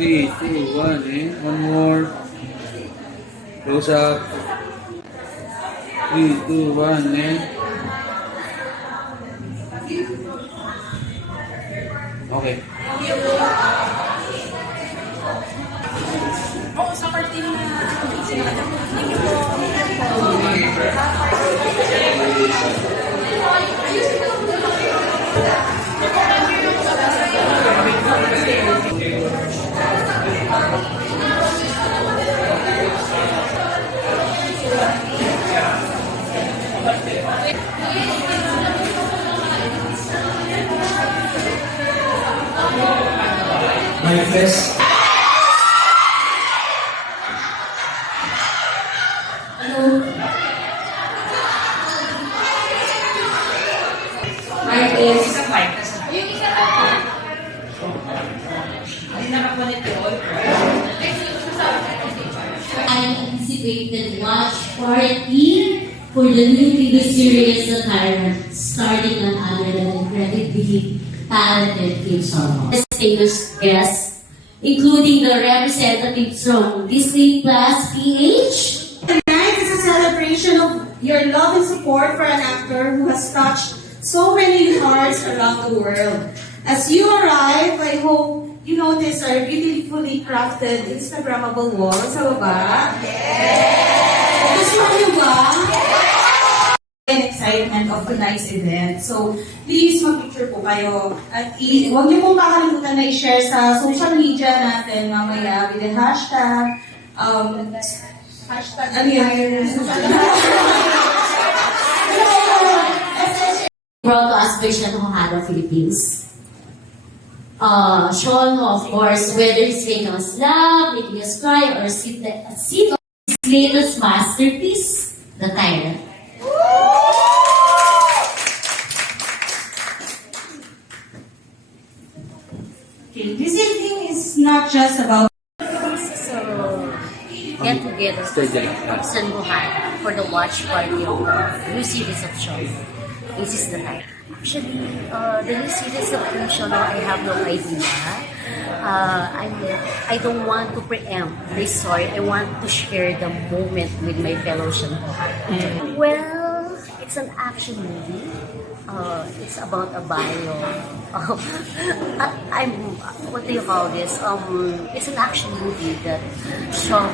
3, 2, 1, and one more. Close up. 3, 2, 1, and okay. Oo, sa party na Manifest. Hello. Manifest. Anticipated watch party for the new TV series The Tyrant, starring none other than incredibly talented Kim Song. Distinguished guests, including the representatives from Disney Plus PH. Tonight is a celebration of your love and support for an actor who has touched so many hearts around the world. As you arrive, I hope you notice our beautifully crafted Instagrammable wall sa baba. Yes! Gusto niyo ba? And excitement of tonight's event. So, please mag-picture po kayo. At huwag niyo pong kakalimutan na i-share sa social media natin mamaya with the hashtag. Hashtag ano yan? Brought to us by Sean Hojada, Philippines. Sean, of course, whether it's famous Love, Nicholas Cry, or Sito's latest masterpiece, The Tyrant. Okay, this evening is not just about Get together with Sean Hojada for the watch party of the new series of Sean. This is The Tyrant. Actually, the new series of Sean, I have no idea. I don't want to preempt the story. I want to share the moment with my fellow Sean Hojada. Well, it's an action movie. It's about a bio. What do you call this? It's an action movie that Sean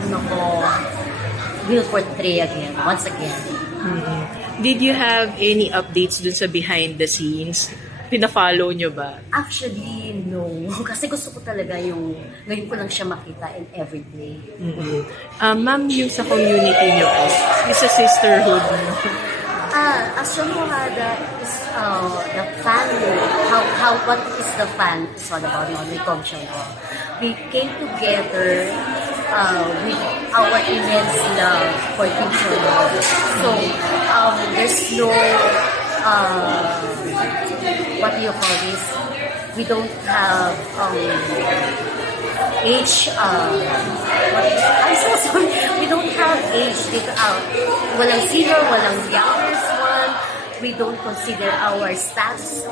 will portray once again. Mm-hmm. Did you have any updates dun sa behind the scenes? Pina-follow nyo ba? Actually, no. Kasi gusto ko talaga ngayon ko lang siya makita in everyday. Mm-hmm. Ma'am, yung sa community nyo po, is a sisterhood. As Sean Hojada is the fan, what is the fan is all about we come Sean. We came together with our immense love for Kim Sean. So, there's no, what do you call this? We don't have age, I'm so sorry, we don't have age dito out. Walang senior, walang youngest one. We don't consider our status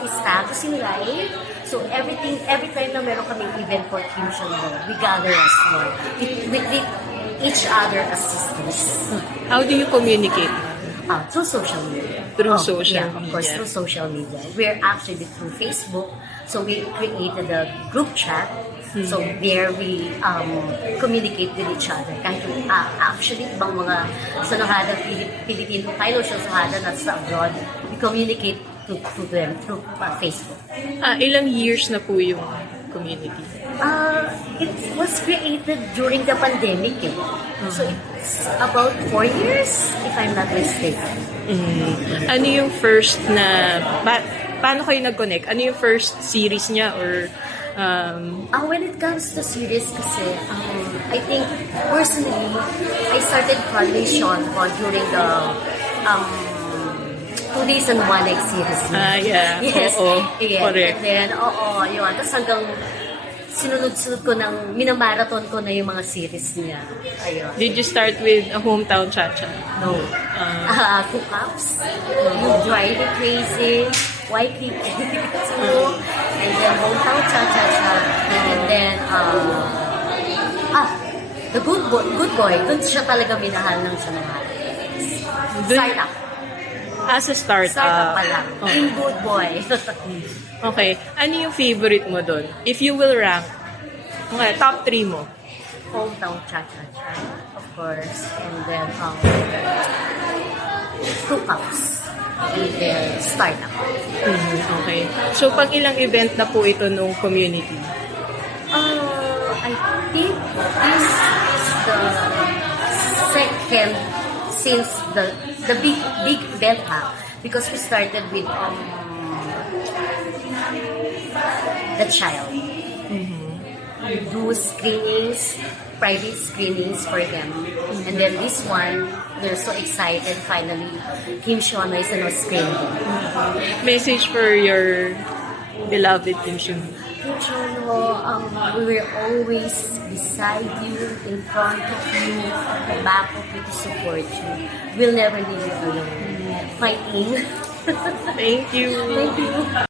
in life. So every time na meron kaming event for Kim Sean, we gather as one. We treat each other as sisters. How do you communicate? Through social media. Through social media. Of course, through social media. We're actually through Facebook. So we created a group chat. So there we communicate with each other. Kahit actually ibang mga Sean Hojada, Filipino fellow Sean Hojada nasa abroad, we communicate to them through Facebook. Ilang years na po yung community? It was created during the pandemic. So it's about 4 years, if I'm not mistaken. Ano yung first na... paano kayo nag-connect? Ano yung first series niya or... When it comes to series kasi, I think personally, I started following Sean during the 2 days and 1 night series. Yeah. Yes. Oo. Yes. Correct. And then, yun. Tapos hanggang sinunod-sunod ko minamarathon ko na yung mga series niya. Ayun. Did you start with a Hometown Cha-Cha? No. 2 Cups, You Drive Me Crazy, YPP 2, and then Hometown Cha-Cha-Cha, and then The good boy. Doon siya talaga minahal ng siya ng Startup. As a Startup startup. pa lang. Okay. Yung good boy. Okay. Ano yung favorite mo doon? If you will rank, okay, top 3 mo. Hometown cha-cha-cha, of course. And then, 2 cups. And then, startup. Okay. So, pag ilang event na po ito nung community? I think this is the second since the big event, because we started with the child. We do screenings, private screenings for them, and then this one, we're so excited. Finally, Kim Shona is on screening. Message for your beloved Kim Shun. Kim Shona, we will always beside you, in front of you, at the back of you to support you. We'll never leave you alone. Fighting. Thank you. Thank you.